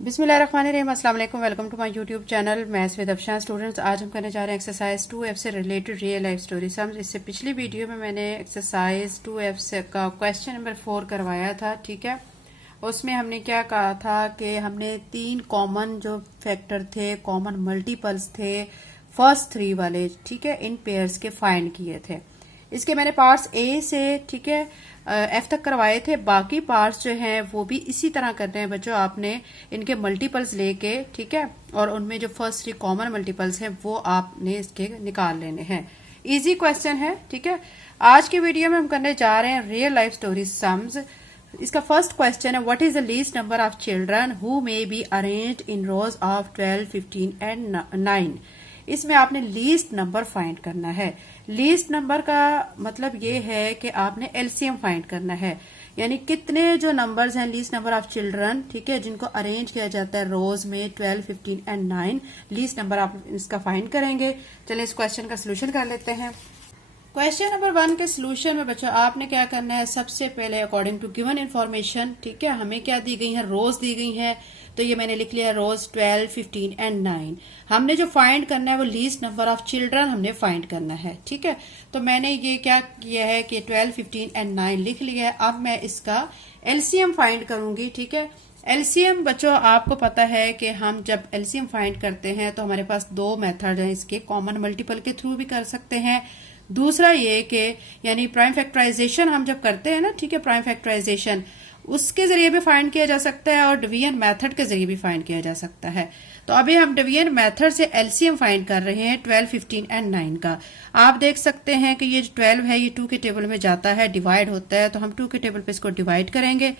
बिस्मिल्लाहिर्रहमानिर्रहीम, अस्सलाम वालेकुम। Welcome to my YouTube channel maths with Afshan. Students, आज हम करने जा रहे हैं एक्सरसाइज 2F से related real life story sums. इससे पिछली वीडियो में मैंने एक्सरसाइज 2F से का क्वेश्चन नंबर 4 करवाया था, ठीक है। उसमें हमने क्या कहा था कि हमने 3 कॉमन जो फैक्टर थे, कॉमन मल्टीपल्स थे फर्स्ट 3 वाले, ठीक है, इन पेयर्स के फाइंड किए थे। इसके मैंने पार्ट्स ए से, ठीक है, एफ तक करवाए थे। बाकी पार्ट्स जो हैं वो भी इसी तरह करने हैं बच्चों। आपने इनके मल्टीपल्स लेके, ठीक है, और उनमें जो फर्स्ट 3 कॉमन मल्टीपल्स हैं वो आपने इसके निकाल लेने हैं। इजी क्वेश्चन है, ठीक है। आज की वीडियो में हम करने जा रहे हैं रियल लाइफ स्टोरी सम्स। इसका फर्स्ट क्वेश्चन है, what is the least number of children who may be arranged in rose of 12, 15 and 9। इसमें आपने लीस्ट नंबर फाइंड करना है। लीस्ट नंबर का मतलब ये है कि आपने एलसीएम फाइंड करना है, यानी कितने जो नंबर्स हैं लीस्ट नंबर ऑफ चिल्ड्रन, ठीक है, जिनको अरेंज किया जाता है रोज में 12, 15 एंड 9। लीस्ट नंबर आप इसका फाइंड करेंगे। चलिए इस क्वेश्चन का सोल्यूशन कर लेते हैं। क्वेश्चन नंबर 1 के सोल्यूशन में बच्चों आपने क्या करना है, सबसे पहले अकॉर्डिंग टू गिवन इन्फॉर्मेशन, ठीक है, हमें क्या दी गई है, रोज दी गई है। तो ये मैंने लिख लिया रोज 12, 15 एंड 9। हमने जो फाइंड करना है वो लीस्ट नंबर ऑफ चिल्ड्रन हमने फाइंड करना है, ठीक है। तो मैंने ये क्या किया है कि 12, 15 एंड 9 लिख लिया है। अब मैं इसका एलसीएम फाइंड करूंगी, ठीक है। एलसीएम बच्चों आपको पता है कि हम जब एलसीएम फाइंड करते हैं तो हमारे पास 2 मेथड हैं इसके। कॉमन मल्टीपल के थ्रू भी कर सकते हैं। दूसरा ये कि यानी प्राइम फैक्टराइजेशन हम जब करते हैं ना, ठीक है, प्राइम फैक्टराइजेशन उसके जरिए भी फाइंड किया जा सकता है और डिवीजन मेथड के जरिए भी फाइंड किया जा सकता है। तो अभी हम डिवीजन मेथड से एलसीएम फाइंड कर रहे हैं 12, 15 एंड 9 का। आप देख सकते हैं कि ये 12 है, ये 2 के टेबल में जाता है, डिवाइड होता है, तो हम 2 के टेबल पे इसको डिवाइड करेंगे।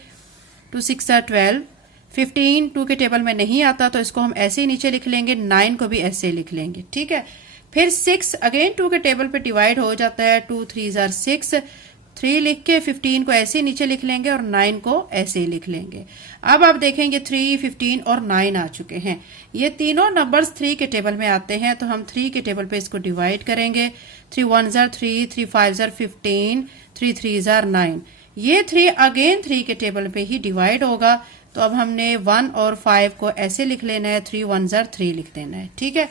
2 6 are 12। 15 2 के टेबल में नहीं आता तो इसको हम ऐसे ही नीचे लिख लेंगे। 9 को भी ऐसे लिख लेंगे, ठीक है। फिर 6 अगेन 2 के टेबल पे डिवाइड हो जाता है। 2 3 are 6। 3 लिख के 15 को ऐसे ही नीचे लिख लेंगे और 9 को ऐसे ही लिख लेंगे। अब आप देखेंगे 3, 15 और 9 आ चुके हैं। ये तीनों नंबर्स 3 के टेबल में आते हैं, तो हम 3 के टेबल पे इसको डिवाइड करेंगे। 3 1s are 3, 3 5s are 15, 3 3s are 9। ये 3 अगेन 3 के टेबल पे ही डिवाइड होगा, तो अब हमने 1 और 5 को ऐसे लिख लेना है। 3 1s are 3 लिख देना है, ठीक है।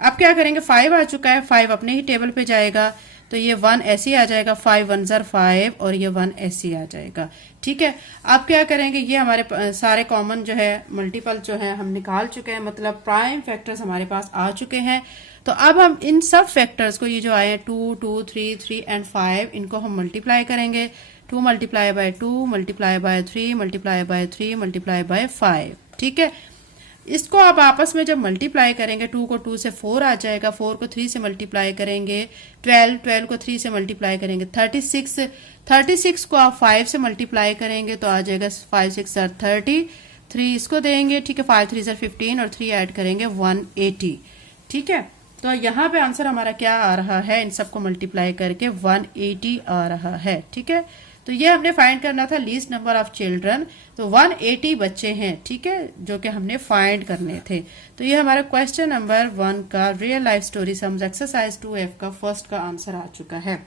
अब क्या करेंगे, 5 आ चुका है, 5 अपने ही टेबल पे जाएगा, तो ये 1 ऐसे ही आ जाएगा। 5 1s are 5 और ये 1 ऐसे ही आ जाएगा, ठीक है। अब क्या करेंगे, ये हमारे सारे कॉमन जो है मल्टीपल जो है हम निकाल चुके हैं, मतलब प्राइम फैक्टर्स हमारे पास आ चुके हैं। तो अब हम इन सब फैक्टर्स को, ये जो आए हैं 2 2 3 3 एंड 5, इनको हम मल्टीप्लाई करेंगे। 2 multiply by 2 multiply by 3 multiply by 3 multiply by 5, ठीक है। इसको आप आपस में जब मल्टीप्लाई करेंगे, 2 को 2 से 4 आ जाएगा, 4 को 3 से मल्टीप्लाई करेंगे, 12 12 को 3 से मल्टीप्लाई करेंगे, 36 36 को आप 5 से मल्टीप्लाई करेंगे तो आ जाएगा 5 6 are 30। 3 इसको देंगे, ठीक है, 5 3 are 15 और 3 ऐड करेंगे 180, ठीक है। तो यहाँ पे आंसर हमारा क्या आ रहा है, इन सबको मल्टीप्लाई करके 180 आ रहा है, ठीक है। तो ये हमने फाइंड करना था लीस्ट नंबर ऑफ चिल्ड्रन। तो 180 बच्चे हैं, ठीक है, जो कि हमने फाइंड करने थे। तो ये हमारा क्वेश्चन नंबर 1 का real life story sums exercise 2F का फर्स्ट का आंसर आ चुका है।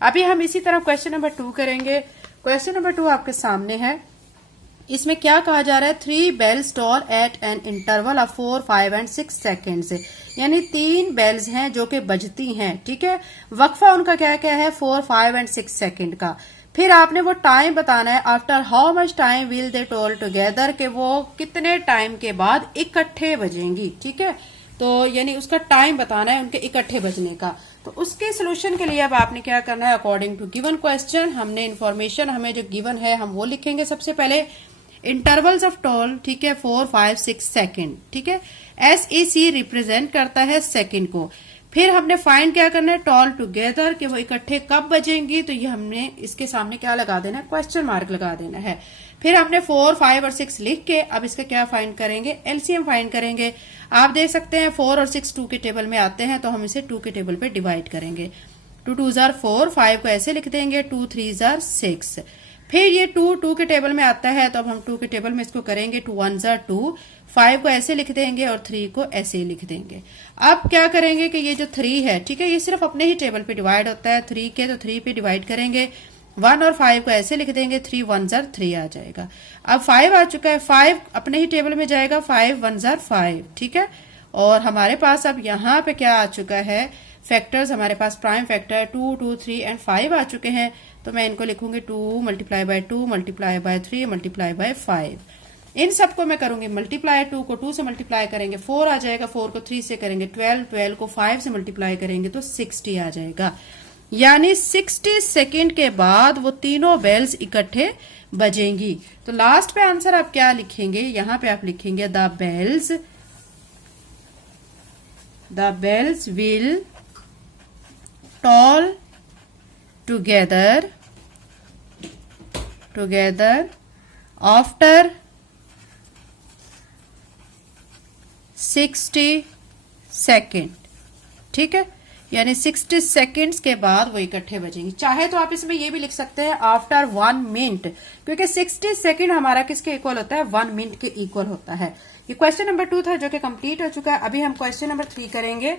अभी हम इसी तरह क्वेश्चन नंबर 2 करेंगे। क्वेश्चन नंबर 2 आपके सामने है। इसमें क्या कहा जा रहा है, 3 bells toll at an interval of 4, 5 and 6 seconds, यानी 3 बेल्स हैं जो कि बजती हैं, ठीक है। वक्फा उनका क्या क्या है, 4, 5 एंड 6 सेकेंड का। फिर आपने वो टाइम बताना है, after how much time will they toll together, के वो कितने टाइम के बाद इकट्ठे बजेंगी, ठीक है। तो यानी उसका टाइम बताना है उनके इकट्ठे बजने का। तो उसके सोल्यूशन के लिए अब आपने क्या करना है, अकॉर्डिंग टू गिवन क्वेश्चन हमने इन्फॉर्मेशन हमें जो गिवन है हम वो लिखेंगे। सबसे पहले इंटरवल्स ऑफ टोल, ठीक है, 4, 5, 6 सेकेंड, ठीक है। SEC रिप्रेजेंट करता है सेकेंड को। फिर हमने फाइंड क्या करना है, टॉल टुगेदर, कि वो इकट्ठे कब बजेंगी, तो ये हमने इसके सामने क्या लगा देना है, क्वेश्चन मार्क लगा देना है। फिर हमने 4, 5 और 6 लिख के अब इसका क्या फाइंड करेंगे, एलसीएम फाइंड करेंगे। आप देख सकते हैं 4 और 6 2 के टेबल में आते हैं, तो हम इसे 2 के टेबल पे डिवाइड करेंगे। 2 2s are 4, 5 को ऐसे लिख देंगे, 2 3s are 6। फिर ये 2 2 के टेबल में आता है, तो अब हम 2 के टेबल में इसको करेंगे। 2 1s are 2, 5 को ऐसे लिख देंगे और 3 को ऐसे ही लिख देंगे। अब क्या करेंगे कि ये जो 3 है, ठीक है, ये सिर्फ अपने ही टेबल पे डिवाइड होता है। 3 के तो 3 पे डिवाइड करेंगे। 1 और 5 को ऐसे लिख देंगे, 3 1 ज़र 3 आ जाएगा। अब 5 आ चुका है, 5 अपने ही टेबल में जाएगा, 5 1 ज़र 5, ठीक है। और हमारे पास अब यहाँ पे क्या आ चुका है, फैक्टर्स हमारे पास प्राइम फैक्टर 2 2 3 एंड 5 आ चुके हैं। तो मैं इनको लिखूंगी 2 multiply by 2 multiply by 3 multiply by 5। इन सबको मैं करूंगी मल्टीप्लाई, 2 को 2 से मल्टीप्लाई करेंगे 4 आ जाएगा, 4 को 3 से करेंगे 12, 12 को 5 से मल्टीप्लाई करेंगे तो 60 आ जाएगा। यानी 60 सेकेंड के बाद वो तीनों बेल्स इकट्ठे बजेंगी। तो लास्ट पे आंसर आप क्या लिखेंगे, यहां पे आप लिखेंगे the bells will toll together after 60 second, ठीक है। यानी 60 सेकेंड्स के बाद वो इकट्ठे बजेंगे। चाहे तो आप इसमें ये भी लिख सकते हैं आफ्टर 1 मिनट, क्योंकि 60 सेकेंड हमारा किसके इक्वल होता है, 1 मिनट के इक्वल होता है। ये क्वेश्चन नंबर 2 था जो कि कंप्लीट हो चुका है। अभी हम क्वेश्चन नंबर 3 करेंगे।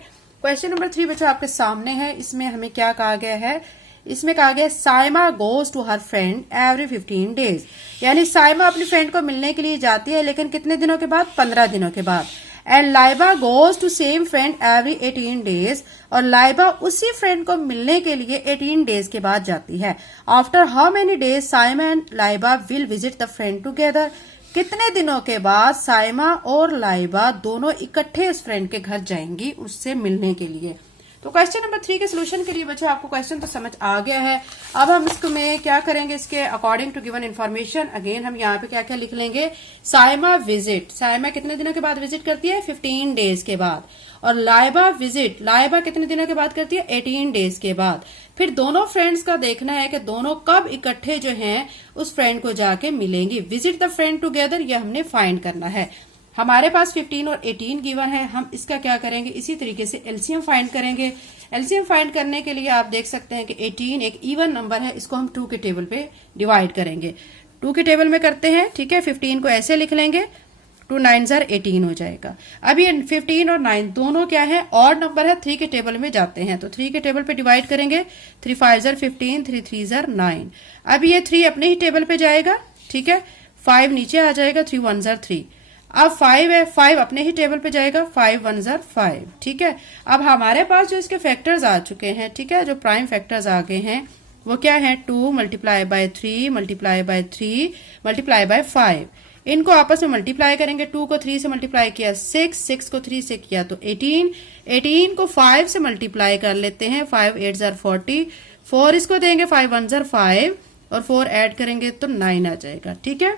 क्वेश्चन नंबर 3 बच्चों आपके सामने है। इसमें हमें क्या कहा गया है, इसमें कहा गया Saima goes to her friend every 15 days. यानी साइमा अपनी फ्रेंड को मिलने के लिए जाती है, लेकिन कितने दिनों के बाद, 15 दिनों के बाद। And Laiba goes to same friend every 18 days, और लाइबा उसी फ्रेंड को मिलने के लिए 18 डेज के बाद जाती है। After how many days Saima and Laiba will visit the friend together. कितने दिनों के बाद साइमा और लाइबा दोनों इकट्ठे उस फ्रेंड के घर जाएंगी उससे मिलने के लिए। तो क्वेश्चन नंबर 3 के सोल्यूशन के लिए बच्चों आपको क्वेश्चन तो समझ आ गया है। अब हम इसको में क्या करेंगे, इसके according to given information again हम यहाँ पे क्या क्या लिख लेंगे। साइमा विजिट, साइमा कितने दिनों के बाद विजिट करती है, 15 डेज के बाद। और लाइबा विजिट, लाइबा कितने दिनों के बाद करती है, 18 डेज के बाद। फिर दोनों फ्रेंड्स का देखना है कि दोनों कब इकट्ठे जो हैं उस फ्रेंड को जाके मिलेंगी। विजिट द फ्रेंड टुगेदर ये हमने फाइंड करना है। हमारे पास 15 और 18 गिवन है। हम इसका क्या करेंगे, इसी तरीके से एलसीएम फाइंड करेंगे। एलसीएम फाइंड करने के लिए आप देख सकते हैं कि 18 एक इवन नंबर है, इसको हम 2 के टेबल पे डिवाइड करेंगे। 2 के टेबल में करते हैं, ठीक है। 15 को ऐसे लिख लेंगे, 2 9 ज़र 18 हो जाएगा। अब ये 15 और 9 दोनों क्या है, ऑड नंबर है, 3 के टेबल में जाते हैं तो 3 के टेबल पे डिवाइड करेंगे। 3 5 ज़र 15, 3 3 ज़र 9। अब ये 3 अपने ही टेबल पे जाएगा, ठीक है। 5 नीचे आ जाएगा, 3 1 ज़र 3। अब 5 है, 5 अपने ही टेबल पे जाएगा, 5 1 ज़र 5, ठीक है। अब हमारे पास जो इसके फैक्टर्स आ चुके हैं, ठीक है, जो प्राइम फैक्टर्स आ गए हैं वो क्या है, 2 multiply by 3 multiply by 3 multiply by 5। इनको आपस में मल्टीप्लाई करेंगे। 2 को 3 से मल्टीप्लाई किया 6, 6 को 3 से किया तो 18, 18 को 5 से मल्टीप्लाई कर लेते हैं, 5 8 ज़र 40, 4 इसको देंगे, 5 1 ज़र 5 और 4 ऐड करेंगे तो 9 आ जाएगा, ठीक है।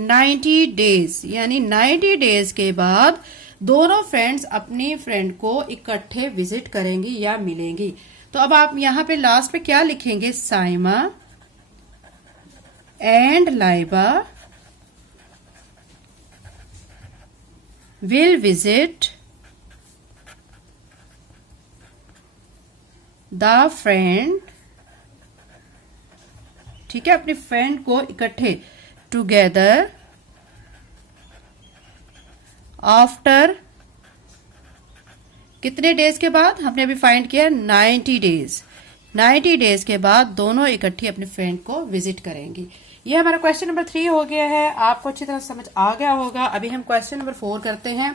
90 डेज, यानी 90 डेज के बाद दोनों फ्रेंड्स अपनी फ्रेंड को इकट्ठे विजिट करेंगी या मिलेंगी। तो अब आप यहां पे लास्ट पे क्या लिखेंगे, Saima and Laiba will visit the friend, ठीक है, अपनी फ्रेंड को इकट्ठे टुगेदर आफ्टर कितने डेज के बाद, हमने अभी फाइंड किया 90 डेज। 90 डेज के बाद दोनों इकट्ठी अपने फ्रेंड को विजिट करेंगी। ये हमारा क्वेश्चन नंबर 3 हो गया है। आपको अच्छी तरह समझ आ गया होगा। अभी हम क्वेश्चन नंबर 4 करते हैं।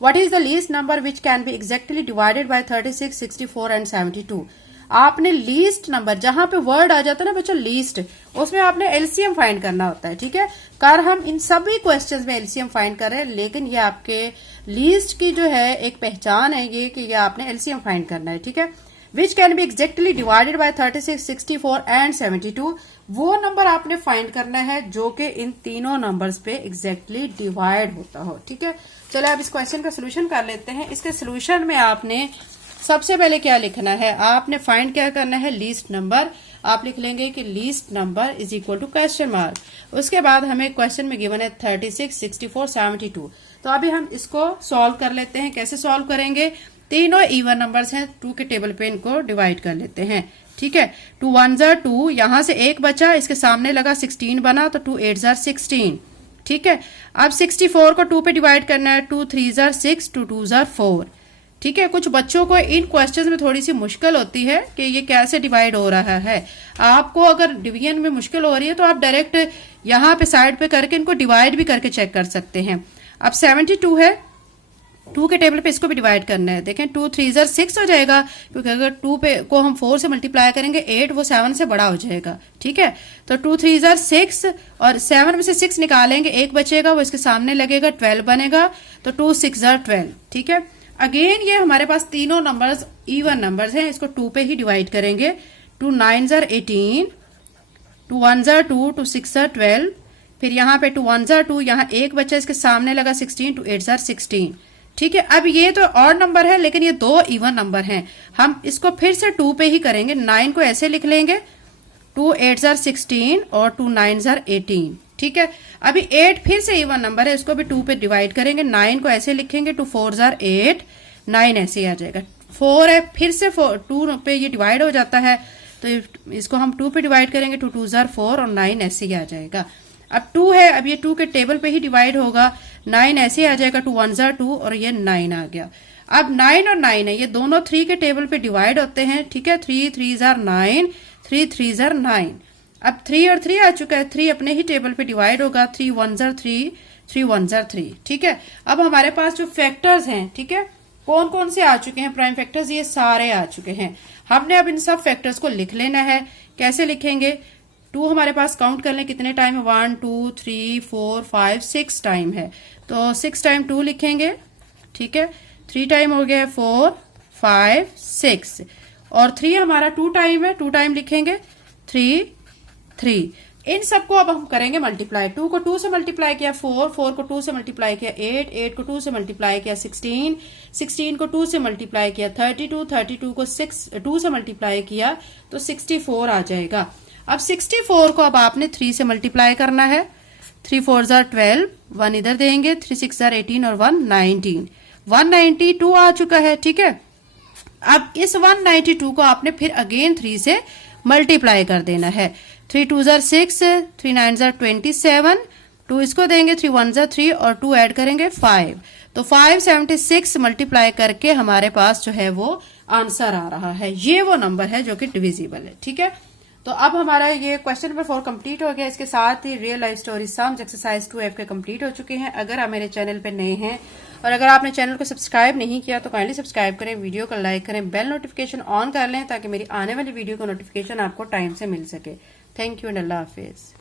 What is the least number which can be exactly divided by 36, 64 and 72। आपने लीस्ट नंबर, जहां पे वर्ड आ जाता है ना बच्चों लीस्ट, उसमें आपने एलसीएम फाइंड करना होता है, ठीक है। कार हम इन सभी क्वेश्चंस में एलसीएम फाइंड कर रहे हैं, लेकिन ये आपके लीस्ट की जो है एक पहचान है ये कि ये आपने एलसीएम फाइंड करना है, ठीक है। Which can be exactly divided by 36, 64 and 72। वो नंबर आपने फाइंड करना है जो कि इन तीनों नंबर्स पे एग्जैक्टली डिवाइड होता हो, ठीक है। चलो अब इस क्वेश्चन का सोल्यूशन कर लेते हैं। इसके सोल्यूशन में आपने सबसे पहले क्या लिखना है, आपने फाइंड क्या करना है, लीस्ट नंबर। आप लिख लेंगे कि least number is equal to question mark. उसके बाद हमें क्वेश्चन में गिवन है 36, 64, 72। तो अभी हम इसको सॉल्व कर लेते हैं। कैसे सॉल्व करेंगे, तीनों इवन नंबर्स हैं, 2 के टेबल पे इनको डिवाइड कर लेते हैं, ठीक है। 2 1 ज़र 2, यहां से एक बचा, इसके सामने लगा 16 बना तो 2 8 ज़र 16, ठीक है। अब 64 को 2 पे डिवाइड करना है, 2 3 ज़र 6, 2 2 ज़र 4, ठीक है। कुछ बच्चों को इन क्वेश्चंस में थोड़ी सी मुश्किल होती है कि ये कैसे डिवाइड हो रहा है। आपको अगर डिवीजन में मुश्किल हो रही है तो आप डायरेक्ट यहाँ पे साइड पे करके इनको डिवाइड भी करके चेक कर सकते हैं। अब 72 है, 2 के टेबल पे इसको भी डिवाइड करना है। देखें 2 3 ज़र 6 हो जाएगा, क्योंकि अगर 2 पे को हम 4 से मल्टीप्लाई करेंगे 8 वो 7 से बड़ा हो जाएगा। ठीक है, तो 2 3 ज़र 6 और 7 में से 6 निकालेंगे, एक बचेगा वो इसके सामने लगेगा, 12 बनेगा। तो 2 6 ज़र 12। ठीक है, अगेन ये हमारे पास तीनों नंबर्स इवन नंबर्स हैं, इसको 2 पे ही डिवाइड करेंगे। 2 9 ज़र 18, 2 1 ज़र 2, 2 6 ज़र 12, फिर यहाँ पे 2 1 ज़र 2, यहाँ एक बच्चा इसके सामने लगा 16, 2 8 ज़र 16। ठीक है, अब ये तो ऑड नंबर है लेकिन ये 2 इवन नंबर हैं, हम इसको फिर से 2 पे ही करेंगे। 9 को ऐसे लिख लेंगे, 2 8 ज़र 16 और 2 9 ज़र 18। ठीक है, अभी 8 फिर से इवन नंबर है, इसको भी 2 पे डिवाइड करेंगे। 9 को ऐसे लिखेंगे, 2 4 ज़र 8, 9 ऐसे ही आ जाएगा। 4 है, फिर से 2 पे ये डिवाइड हो जाता है, तो इसको हम 2 पे डिवाइड करेंगे, 2 2 ज़र 4 और 9 ऐसे ही आ जाएगा। अब 2 है, अब ये 2 के टेबल पे ही डिवाइड होगा, 9 ऐसे आ जाएगा, 2 1 ज़र 2 और ये 9 आ गया। अब 9 और 9 है, ये दोनों 3 के टेबल पे डिवाइड होते हैं। ठीक है, 3 3 ज़र 9, 3 3 ज़र 9। अब 3 और 3 आ चुका है, 3 अपने ही टेबल पे डिवाइड होगा, 3 1 ज़र 3, 3 1 ज़र 3। ठीक है, अब हमारे पास जो फैक्टर्स हैं, ठीक है, कौन कौन से आ चुके हैं प्राइम फैक्टर्स, ये सारे आ चुके हैं। हमने अब इन सब फैक्टर्स को लिख लेना है। कैसे लिखेंगे, 2 हमारे पास काउंट कर लें कितने टाइम है, 1 2 3 4 5 6 टाइम है, तो 6 टाइम 2 लिखेंगे। ठीक है, 3 टाइम हो गया 4 5 6 और 3 हमारा 2 टाइम है, 2 टाइम लिखेंगे 3 3। इन सबको अब हम करेंगे मल्टीप्लाई। 2 को 2 से मल्टीप्लाई किया 4, 4 को 2 से मल्टीप्लाई किया 8, 8 को 2 से मल्टीप्लाई किया 16, 16 को 2 से मल्टीप्लाई किया 32, 32 को 2 से मल्टीप्लाई किया तो 64 आ जाएगा। अब 64 को अब आपने 3 से मल्टीप्लाई करना है। 3 4 ज़र 12, 1 इधर देंगे, 3 6 ज़र 18 और 1 19, 192 आ चुका है। ठीक है, अब इस 192 को आपने फिर अगेन 3 से मल्टीप्लाई कर देना है। 3 2 ज़र 6, 3 9 ज़र 27, 2 इसको देंगे, 3 1 ज़र 3 और 2 ऐड करेंगे 5, तो 576 मल्टीप्लाई करके हमारे पास जो है वो आंसर आ रहा है। ये वो नंबर है जो कि डिविजिबल है। ठीक है, तो अब हमारा ये क्वेश्चन नंबर 4 कंप्लीट हो गया। इसके साथ ही real life story sums exercise 2F के कंप्लीट हो चुके हैं। अगर आप मेरे चैनल पे नए हैं और अगर आपने चैनल को सब्सक्राइब नहीं किया तो काइंडली सब्सक्राइब करें, वीडियो को लाइक करें, बेल नोटिफिकेशन ऑन कर लें ताकि मेरी आने वाली वीडियो को नोटिफिकेशन आपको टाइम से मिल सके। Thank you and Allah Hafiz.